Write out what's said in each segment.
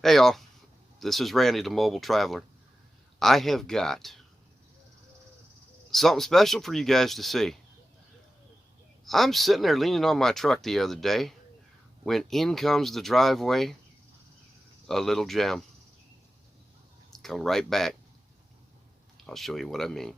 Hey y'all, this is Randy the Mobile Traveler. I have got something special for you guys to see. I'm sitting there leaning on my truck the other day when in comes the driveway a little gem. Come right back. I'll show you what I mean.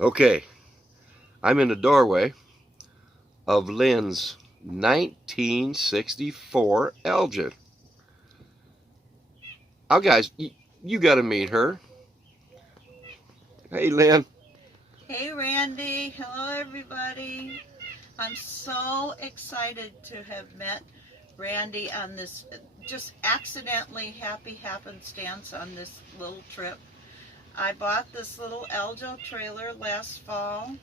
Okay, I'm in the doorway of Lynn's 1964 Elgin. Oh, guys, you got to meet her. Hey, Lynn. Hey Randy, hello everybody. I'm so excited to have met Randy on this just accidentally happy happenstance on this little trip. I bought this little Aljo trailer last fall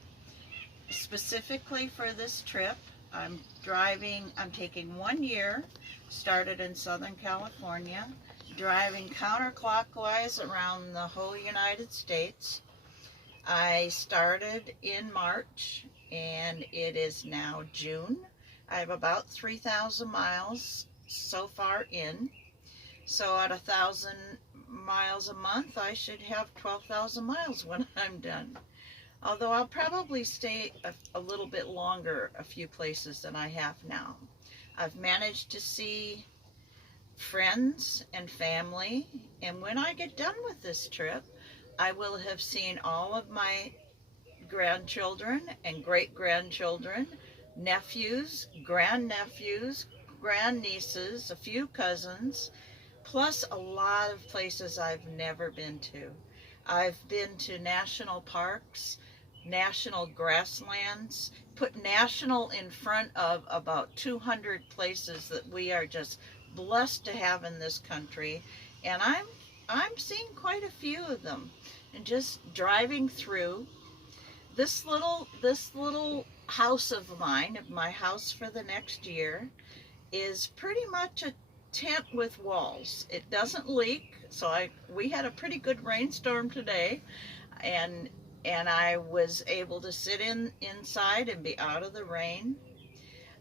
specifically for this trip. I'm taking 1 year, started in Southern California, driving counterclockwise around the whole United States. I started in March and it is now June. I have about 3,000 miles so far in. So at 1,000 miles a month, I should have 12,000 miles when I'm done. Although I'll probably stay a little bit longer a few places than I have now. I've managed to see friends and family, and when I get done with this trip, I will have seen all of my grandchildren and great-grandchildren, nephews, grandnephews, grandnieces, a few cousins, plus a lot of places I've never been to. I've been to national parks, national grasslands, put national in front of about 200 places that we are just blessed to have in this country, and I'm seeing quite a few of them. And just driving through this little house of mine, my house for the next year, is pretty much a tent with walls. It doesn't leak, so we had a pretty good rainstorm today, and I was able to sit inside and be out of the rain.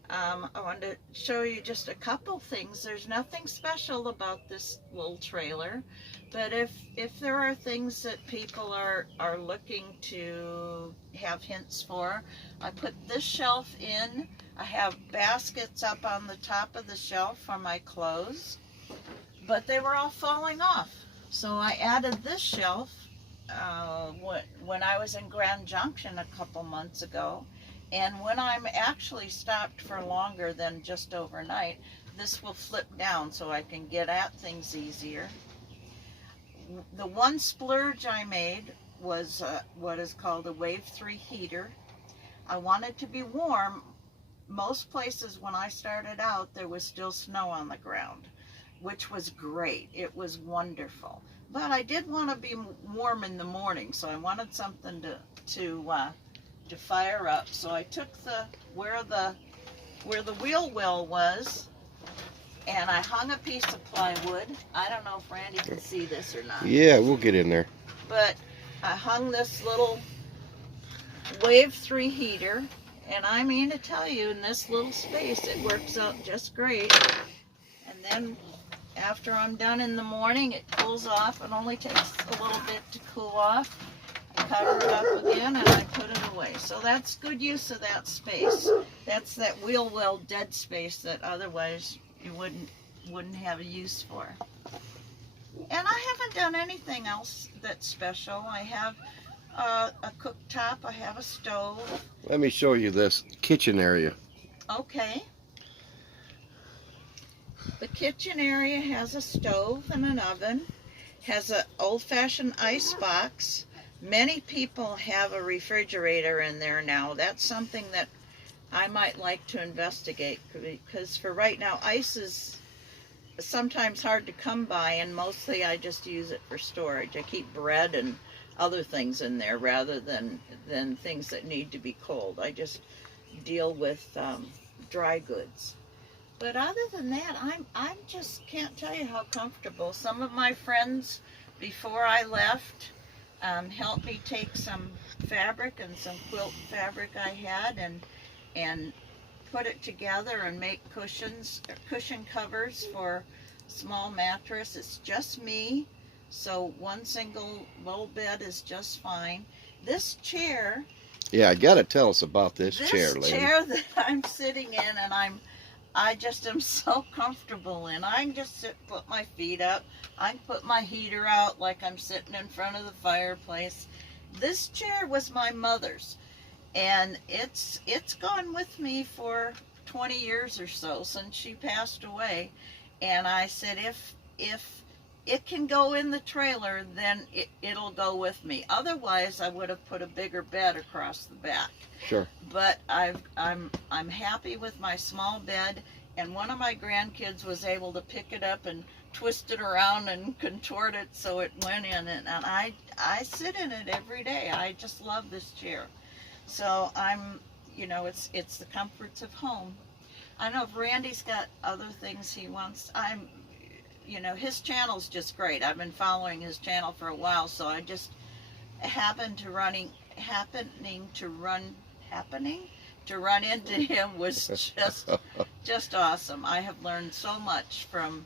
I wanted to show you just a couple things. There's nothing special about this little trailer, but if there are things that people are looking to have hints for, I put this shelf in. I have baskets up on the top of the shelf for my clothes, but they were all falling off. So I added this shelf when I was in Grand Junction a couple months ago. And when I'm actually stopped for longer than just overnight, this will flip down so I can get at things easier. The one splurge I made was what is called a Wave 3 heater. I wanted to be warm. Most places when I started out, there was still snow on the ground, which was great. It was wonderful. But I did want to be warm in the morning, so I wanted something to fire up. So I took where the wheel well was, and I hung a piece of plywood. I don't know if Randy can see this or not. Yeah, we'll get in there. But I hung this little Wave 3 heater, and I mean to tell you, in this little space, it works out just great. And then after I'm done in the morning, it cools off. It only takes a little bit to cool off. I cover it up again and I put it away. So that's good use of that space. That's that wheel well dead space that otherwise you wouldn't have a use for. And I haven't done anything else that's special. I have a cooktop. I have a stove. Let me show you this kitchen area. Okay. The kitchen area has a stove and an oven, has an old-fashioned ice box. Many people have a refrigerator in there now. That's something that I might like to investigate, because for right now, ice is sometimes hard to come by, and mostly I just use it for storage. I keep bread and other things in there rather than things that need to be cold. I just deal with dry goods. But other than that, I just can't tell you how comfortable. Some of my friends before I left helped me take some fabric and some quilt fabric I had and put it together and make cushion covers for small mattress. It's just me, so one single low bed is just fine. This chair. Yeah, gotta tell us about this chair, lady. This chair that I'm sitting in, and I just am so comfortable in. I can just put my feet up. I can put my heater out like I'm sitting in front of the fireplace. This chair was my mother's, and it's gone with me for 20 years or so since she passed away. And I said, if it can go in the trailer, then it'll go with me. Otherwise, I would have put a bigger bed across the back. Sure. But I'm happy with my small bed, and one of my grandkids was able to pick it up and twist it around and contort it so it went in it, and I sit in it every day. I just love this chair. So it's the comforts of home. I don't know if Randy's got other things he wants. His channel's just great. I've been following his channel for a while, so I just happening to run into him was just awesome. I have learned so much from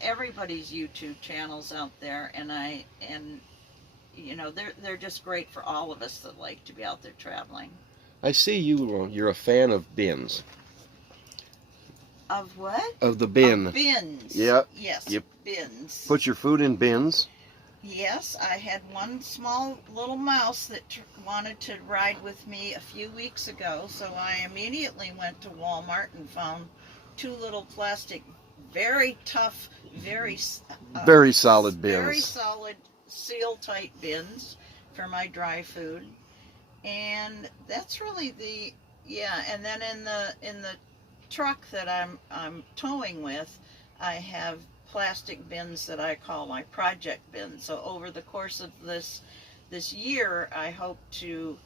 everybody's YouTube channels out there, and they're just great for all of us that like to be out there traveling. I see you're a fan of bins. Of what? Of the bin. Of bins. Yep. Yes, Yep. Bins. Put your food in bins. Yes, I had one small little mouse that wanted to ride with me a few weeks ago, so I immediately went to Walmart and found 2 little plastic, very tough, very solid bins. Very solid, seal-tight bins for my dry food. And that's really and then in the truck that I'm towing with, I have plastic bins that I call my project bins. So over the course of this year, I hope to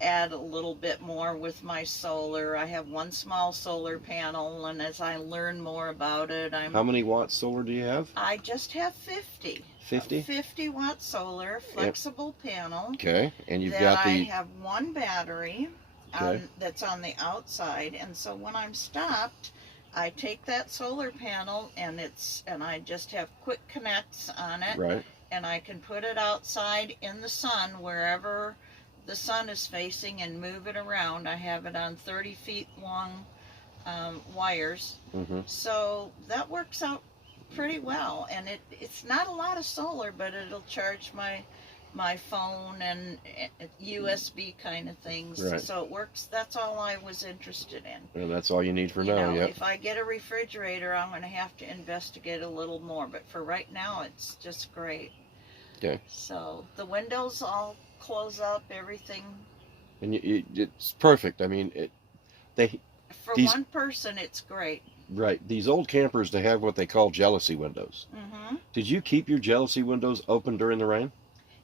add a little bit more with my solar. I have one small solar panel, and as I learn more about it, How many watts solar do you have? I just have 50. 50? 50 watt solar, flexible panel. Okay, and you've Then got I have one battery that's on the outside, and so when I'm stopped, I take that solar panel and I just have quick connects on it, right, and I can put it outside in the sun wherever the sun is facing and move it around. I have it on 30 feet long wires, so that works out pretty well. And it's not a lot of solar, but it'll charge my phone and USB kind of things. Right. So it works. That's all I was interested in. And that's all you need for now. Yep. If I get a refrigerator, I'm going to have to investigate a little more. But for right now, it's just great. Okay. So the windows all close up, everything. And it's perfect. I mean, For one person, it's great. Right. These old campers, they have what they call jealousy windows. Did you keep your jealousy windows open during the rain?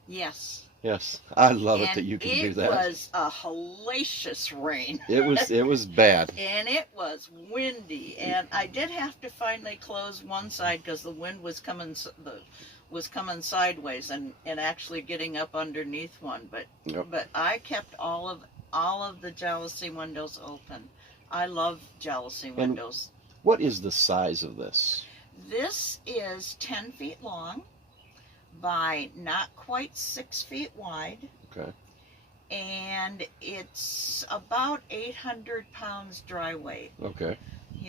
Yes. Yes. I love it that you can do that. It was a hellacious rain. It was bad. And it was windy, and I did have to finally close one side because the wind was coming sideways and actually getting up underneath one. But I kept all of the jealousy windows open. I love jealousy windows. And what is the size of this? This is 10 feet long by not quite 6 feet wide. Okay. And it's about 800 pounds dry weight. Okay.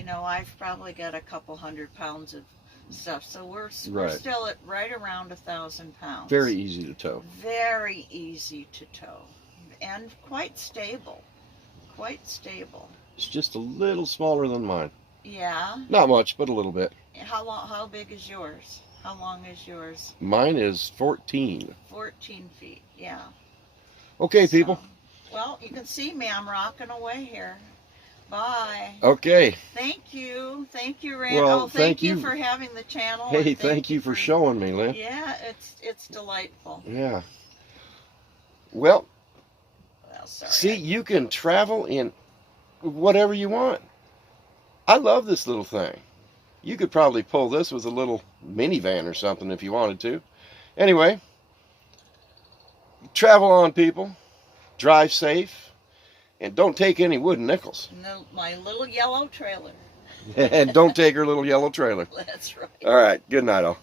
I've probably got a couple 100 pounds of stuff, so we're Right. still at right around 1,000 pounds. Very easy to tow. Very easy to tow, and quite stable. Quite stable. It's just a little smaller than mine. Yeah. Not much, but a little bit. How big is yours? How long is yours? Mine is 14. 14 feet, yeah. Okay, people. Well, you can see me. I'm rocking away here. Bye. Okay. Thank you, Randy. Well, oh, thank thank you you. for having the channel. Hey, and thank you for showing me, Lynn. Yeah, it's delightful. Yeah. Well, Well, sorry. see, you can travel in whatever you want. I love this little thing. You could probably pull this with a little minivan or something if you wanted to. Anyway, travel on, people. Drive safe. And don't take any wooden nickels. No, my little yellow trailer. And don't take her little yellow trailer. That's right. All right. Good night, all.